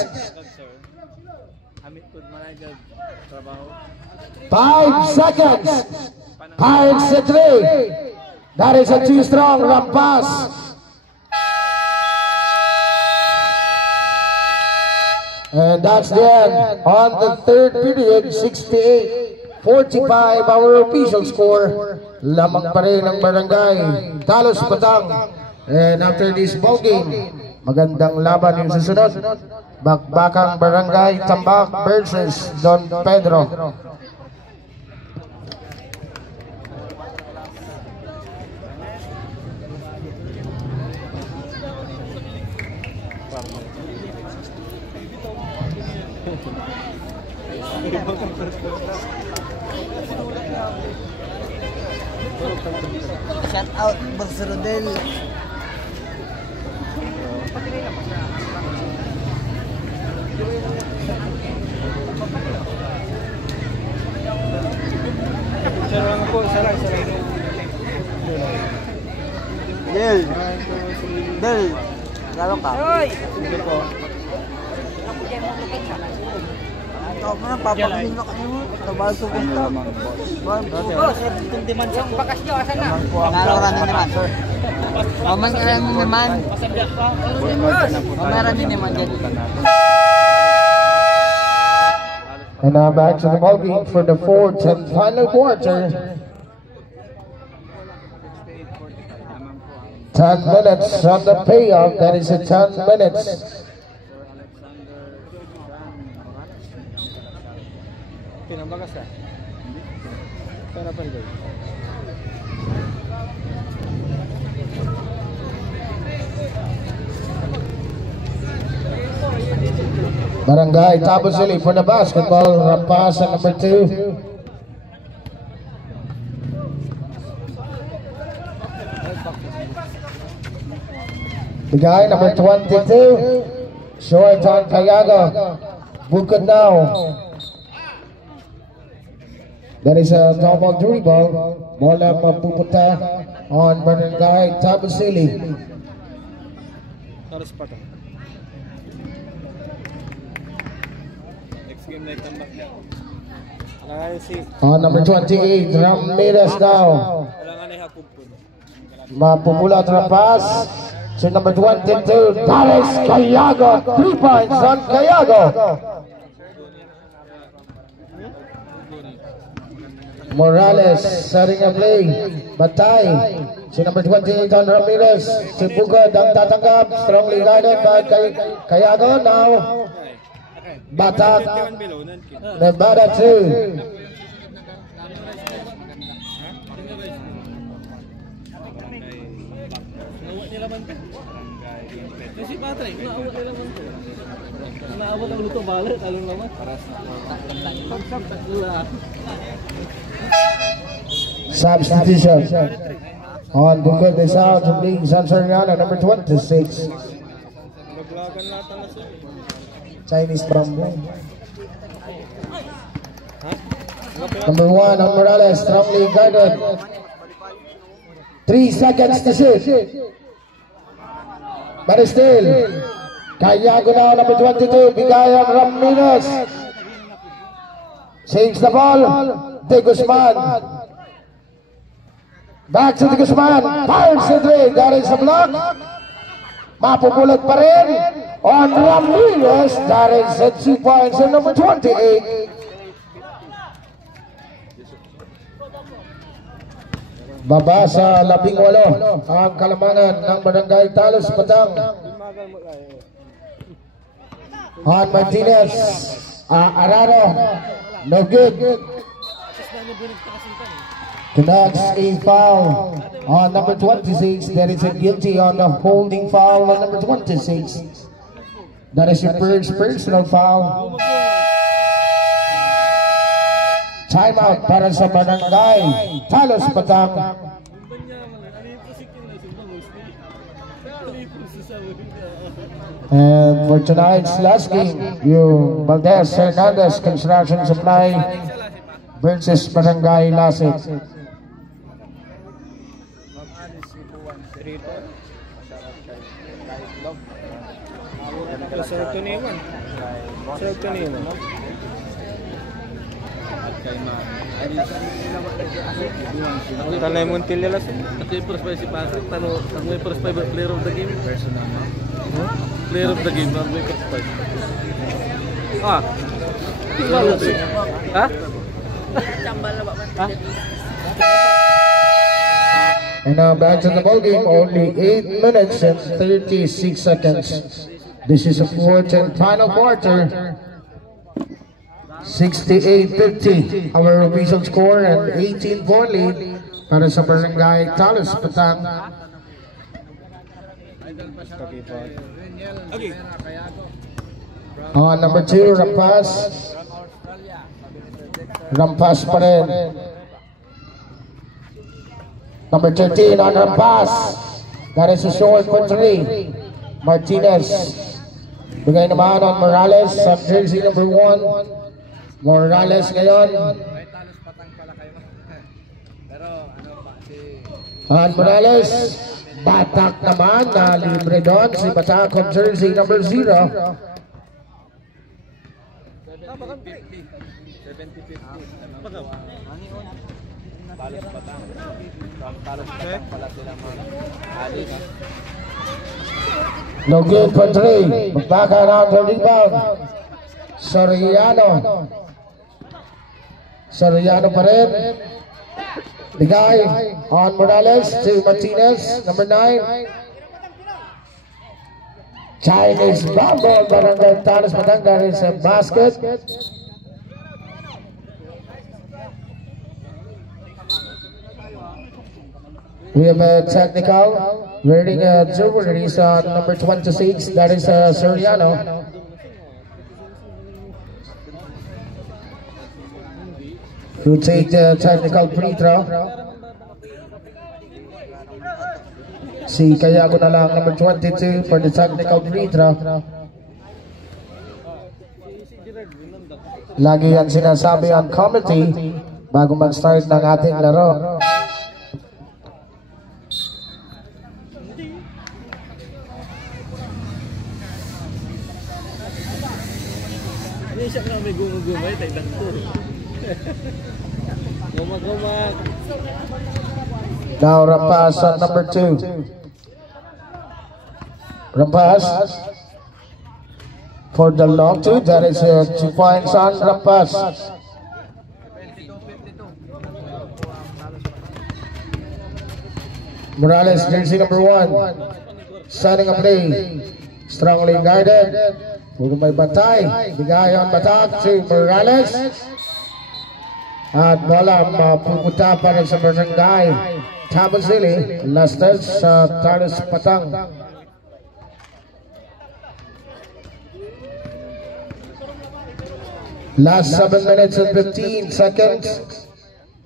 5 seconds. Pirates to 3. That is a 2 strong. Rampas. And that's the end on the third period. 68-45 our official score. Lamang pa rin ang Barangay Talos Batang. And after this ball game, magandang laban yung susunod. Bakbakang Barangay Tambak versus Don Pedro. Shout out Boss Rodel. Del, lalo ka. Ikaw mo na, papakasin na kayo mo. Tabal sa punta. Yung bakas nyo, asan na? Ngararami naman. Maman karami naman. Mamarami naman dyan. And now back to the ball game for the fourth and final quarter. 10 minutes on the payoff. That is a 10 minutes. Barangay Tabosili for the basketball. Rampas at number 2. The guy number 22. Short on Cayago. Bukod now. That is a double dribble. Bola mapupunta on Barangay Tabosili. On number 28, Ramirez now. Mapupula Trapas to number 22, that is Cayago. 3 points on Cayago. Morales setting a play. Batay. Si number 28 on Ramirez. Si Bugad ang tatanggap. Strongly guided by Cayago now. Batak. Nevada 2. Kasi Patrick, naawat nila naman to. Naawat ang luto balik, talong naman. Substitution. On the good is out of Lee San Soriano, number 26. Chinese bamboo. Number 1 on Morales, strongly guarded. 3 seconds to shoot. But still, Cayago now, number 22, Bigayan Ramirez. Saves the ball, De Guzman. Back to De Guzman, fires the three, that is a block. Mapupulot pa rin on Ramirez, that is at 2 points and number 28. Baba sa 18 ang kalamangan ng Barangay Talos Patang. Juan Martinez, Araro, no good. Conducts a foul on number 26. There is a guilty on the holding foul on number 26. That is your first personal foul. Timeout para sa Barangay Talos Patang. And for tonight's last game, yung Valdez Hernandez Construction Supply versus Barangay Lasik. Tanay Montilelas. Ito yung first prize si Patrick. Tanong yung first prize player of the game. Player of the game. Tanong yung first prize. Ha? And now back to the ball game. Only 8 minutes and 36 seconds. This is a fourth and final quarter. 68-50 our official score and 18-point lead para sa Barangay Talos Patang. Number 2, Rampas. Rampas pa rin. Number 13 on Rampas. That is a short for 3. Martinez. Bigay naman on Morales sa jersey number 1. Morales ngayon. At Morales, batak naman na libre doon si Batak on jersey number 0. No good for 3. Magbaka na ang rebound. Soriano pa rin. Bigay on Morales to Martinez, number 9. Chinese bamboo, Barangay Talos Patang. That is a basket. We have a technical wearing a jewelry on number 26. That is Soriano. To take the technical free throw. Si Cayago na lang, number 22 for the technical free throw. Lagi yan sinasabi ang committee bago mag-start ng ating laro. Hindi siya na may gumagumay, tayo dagto. Gumag-gumag. Now Rampas on number 2. Rampas for the long 2. That is 2 points on Rampas. Morales, jersey number 1. Starting a play. Strongly guarded. Huwag may batay. Bigay on Batak to Morales. At bola mapupunta para sa Barangay Tabasili. Last touch sa Talos Patang. Last 7 minutes and 15 seconds.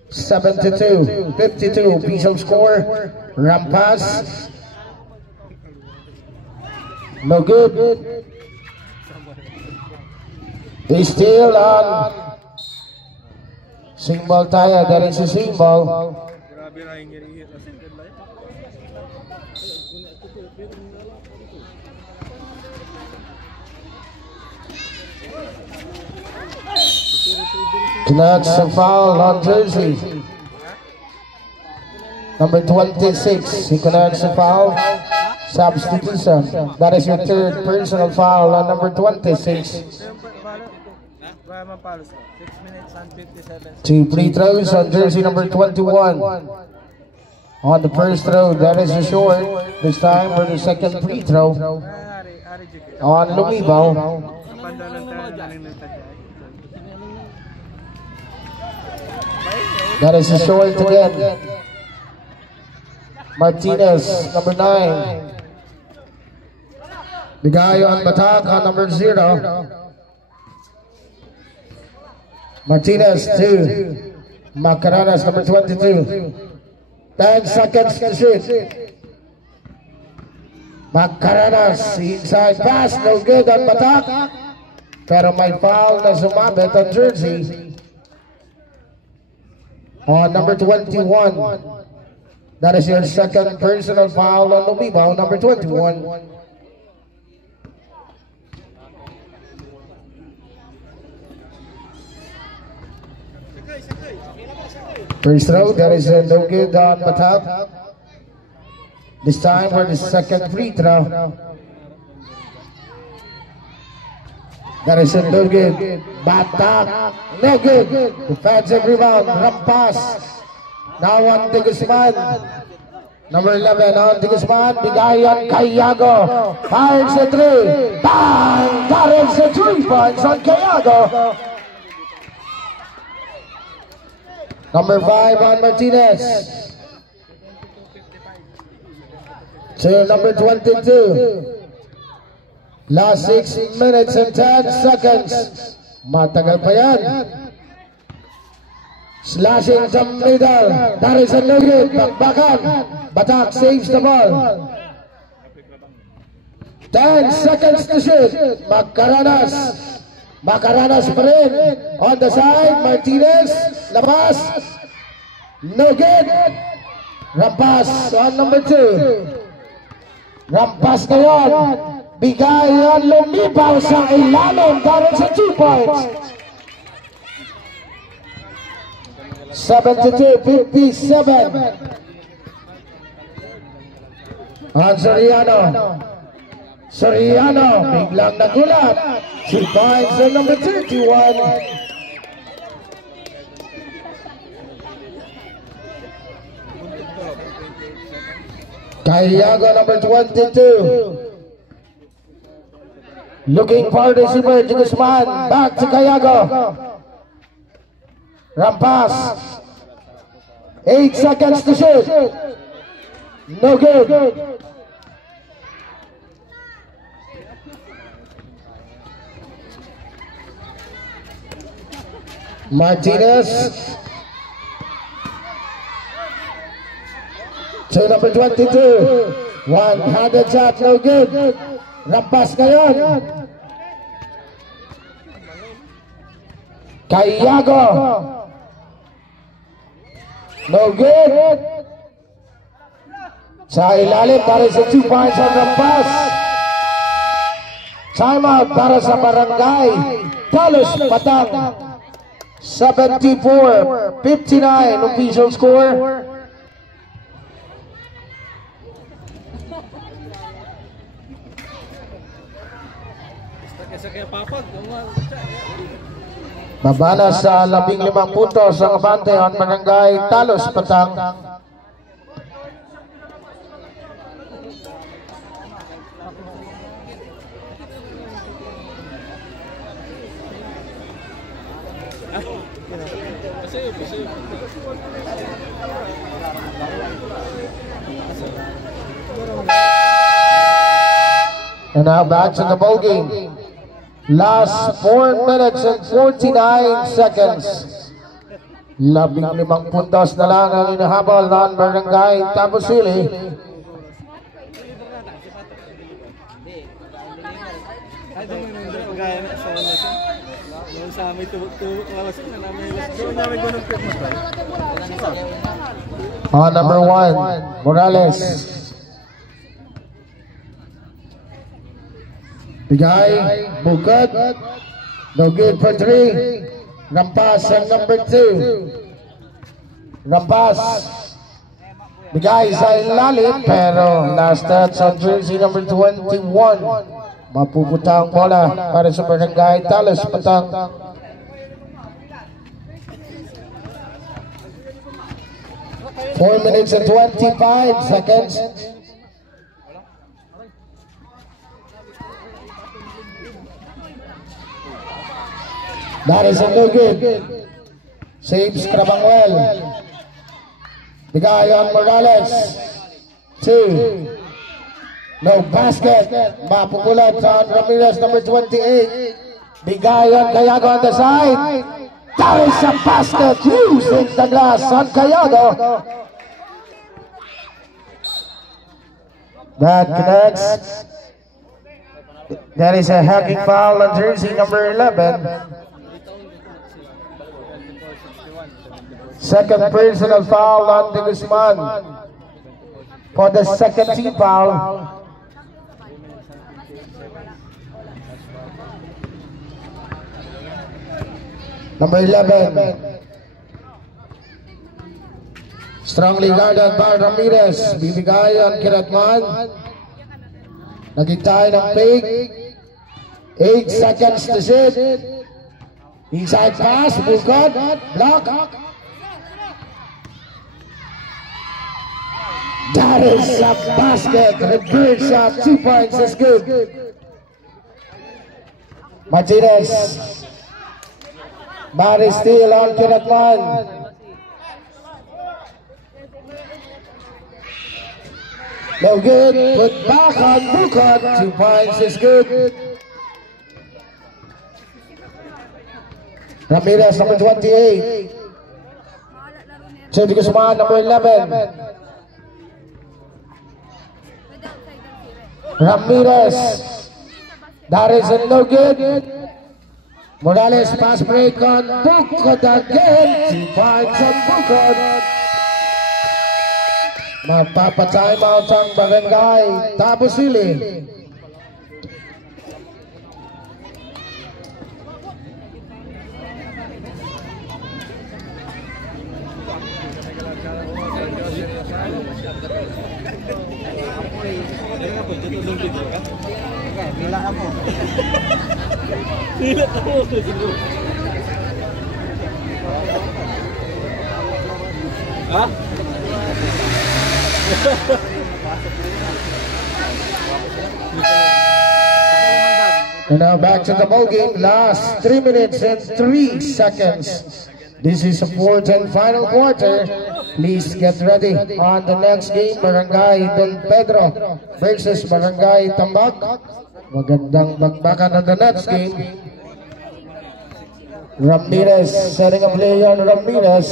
7-2. 52 official score. Rampas. No good. They still on. Singball tayo. That is a singball. Connects a foul on jersey. Number 26. He connects a foul. Substitution. That is your third personal foul on number 26. 2 free throws on jersey number 21. On the first throw, that is a short. This time for the second free throw. On Lumibaw. That is a short again. Martinez, number 9. The guy on Batak on number 0. Martinez 2. Macaranas number 22. 10 seconds to shoot. Macaranas inside pass, no good on Batak. Pero may foul na sumabit on jersey. On number 21. That is your second personal foul on Lumibaw, number 21. First throw, that is no good on Batak. This time for the second free throw. That is no good. Batak, no good. Defensive rebound, Rampas. Now on De Guzman. Number 11 on De Guzman. Bigayan Cayago. Fires a 3. Bang! That is a 3 points on Cayago. Number 5 on Martinez. To number 22. Last 6 minutes and 10 seconds. Matagal pa yan. Slashing to middle. That is a no good. Bakbakan. Batak saves the ball. 10 seconds to shoot. Macaranas. Macaranas pa rin. On the side. Martinez. Labas. No good. Rampas on number 2. Rampas na yan. Bigayan Lumibaw sa ilalim. That is a 2 points. 72-57. On Soriano. Biglang nagulat. 2 points on number 31. Cayago number 22. Looking for the receiver, De Guzman. Back to Cayago. Rampas. 8 seconds to shoot. No good. Martinez. To number 22. One-handed shot, no good. Rampas ngayon. Cayago. No good. Sa ilalim para sa 2 points on Rampas. Timeout para sa Barangay Talos Batang. 74-59 official score. Mabana sa 15 puntos ang abante on Barangay Talos Batang. And now back to the ball game. Last 4 minutes and 49 seconds. 15 puntos na lang ang inahabol ng Barangay Tabusili. On number 1, Morales. Bigay, Bukod, no good for 3. Rampas ang number 2. Rampas. Bigay sa ilalim pero last touch on jersey number 21. Mapupunta ang bola para sa Barangay Talas Patang. 4 minutes and 25 seconds. That is a no good. Saves Crabangwell. Bigay on Morales. 2. No basket. Mapukulat on Ramirez number 28. Bigay on Cayago on the side. That is a basket using the glass on Cayago. That connects. That is a hacking foul on jersey number 11. Second personal foul on De Guzman for the second team foul. Number 11. Strongly guarded by Ramirez. Bibigay on Kiratman. Naghintay ng fake. 8 seconds to shoot. Inside pass. Bukod. Block. That is a basket. Reverse shot. 2 points is good. Martinez. Body steal on Kiratman. No good. Put back on Bukod. 2 points is good. Ramirez number 28. De Guzman number 11. Ramirez. That is a no good. Morales pass break on Bukod again. 2 points on Bukod. Magpapa-timeout ang Barangay Tabusili. Bila ako. Bila ako siguro. Ha? And now back to the ball game. Last 3 minutes and 3 seconds. This is the fourth and final quarter. Please get ready on the next game. Barangay Don Pedro versus Barangay Tambak. Magandang bagbakan on the next game. Ramirez setting a play on Ramirez.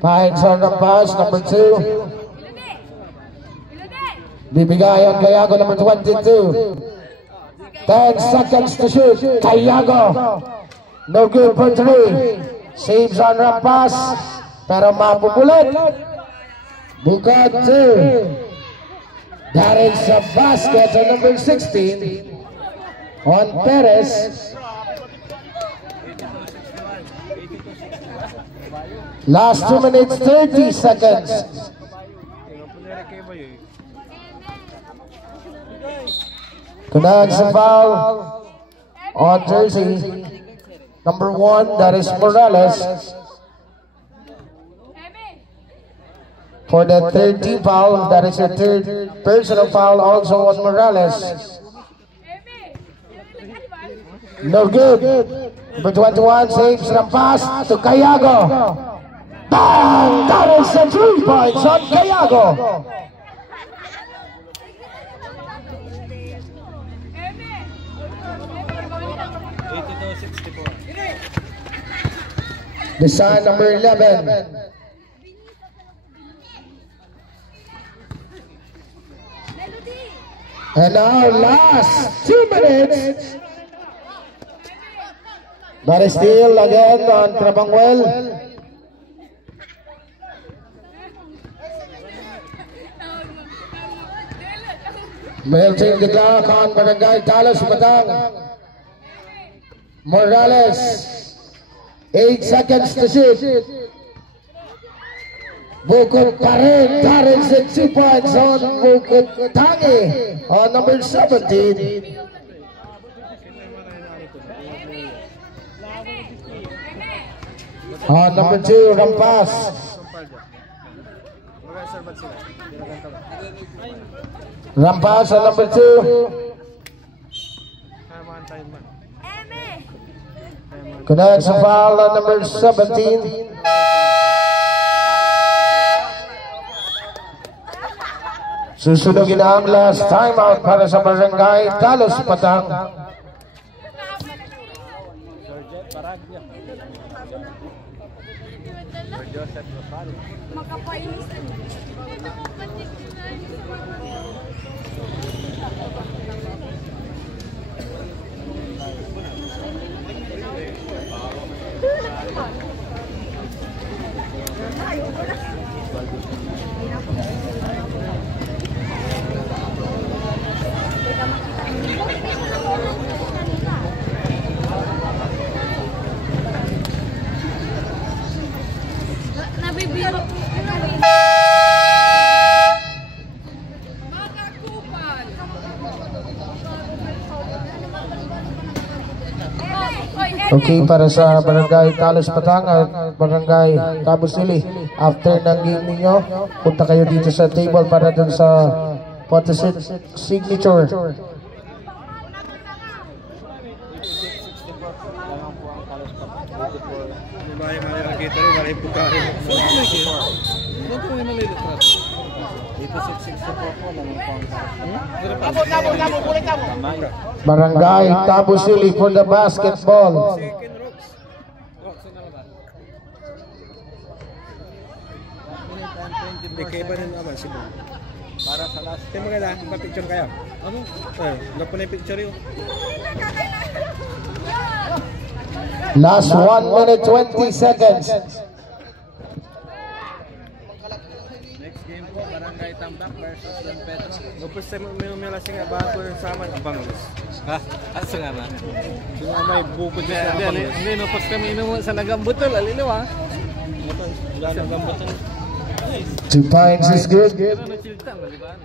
Finds on the pass number 2. Bibigay on Cayago number 22. 10 seconds to shoot. Cayago. No good for 3. Saves on the pass. Pero mapupulit. Bukod 2. That is a basket on number 16 on Perez. Last 2 minutes 30 seconds. Connects a foul on jersey number 1, that is Morales. For the third team foul, that is a third personal foul also on Morales. No good. Number 21 saves the pass to Cayago. Bang! That is a 3 points on Cayago. Design number 11. And now last 2 minutes. But still again on Crabangwell. Melting the clock on Barangay Talos Batang. Morales, 8 seconds to shoot. Bukod pa rin, Darren at 2 points on Bukod Tangi on number 17. On number 2, Rampas. Rampas on number 2. Connects a foul on number 17. Susunugin ang last timeout para sa Barangay Talos Batang. Okay, para sa Barangay Talos Batang at Barangay Cabusili, after ng game ninyo, punta kayo dito sa table para dun sa photo signature. Barangay Cabusili for the basketball. Para sa last. Timo kaya pa-picture kayo. Ano? Ano po na picture yun? Last 1 minute 20 seconds. Next game po, Barangay Tambak versus Don Pedro. Upos tayo may lasing abahan ko yung sama ng Bangos. Ha? Asa nga na? Sino may bukod na sa Bangos? Hindi, upos kami inumo sa nagambutol. Alino ha? Wala nagambutol. 2 points is good. Pero nachiltan, di ba?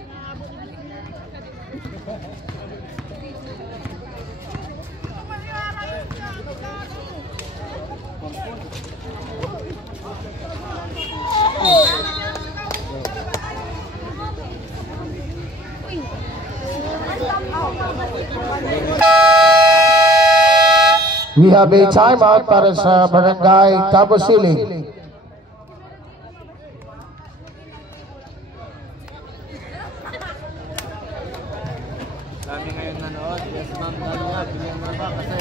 We have a timeout para sa Barangay Cabusili. Dami ngayon nanood. Yes, ma'am, nanood. Bigyan mo ba? Kasi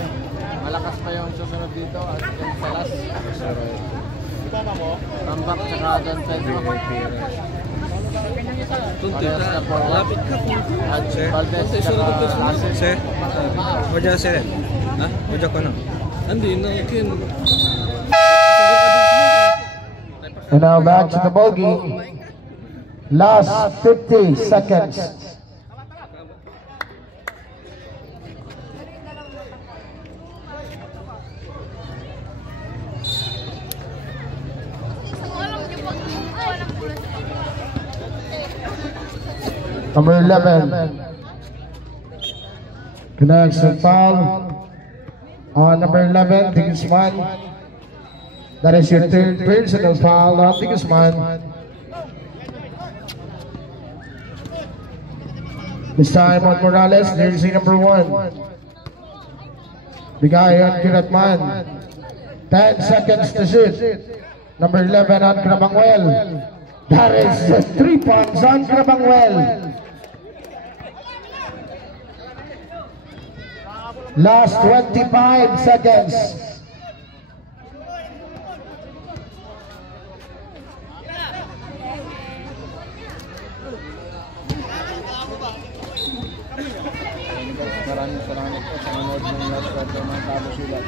malakas pa yung susunod dito at yung salas. Tambak tsaka Don Pedro. Tuntis na forward. Lapit ka po. At Valdez tsaka Lasser. Sir? Wajah sir? Ha? Wajah ko na? Hindi, nakin. And now back to the ball game. Last 50 seconds. Number 11 connects a foul on number 11, Digisman. That is your third personal foul on Digisman. This time on Morales, jersey number 1. Bigay on Kiratman. 10 seconds to shoot. Number 11 on Crabangwell. That is 3 points on Crabangwell. Last 25 seconds. Maraming salamat po sa manood ng last quarter ng Tabo Sila.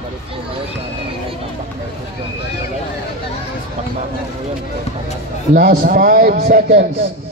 Balik po kayo sa Light Tambak versus Don Pedro Live. Pakbaka mo po yun. Last 5 seconds.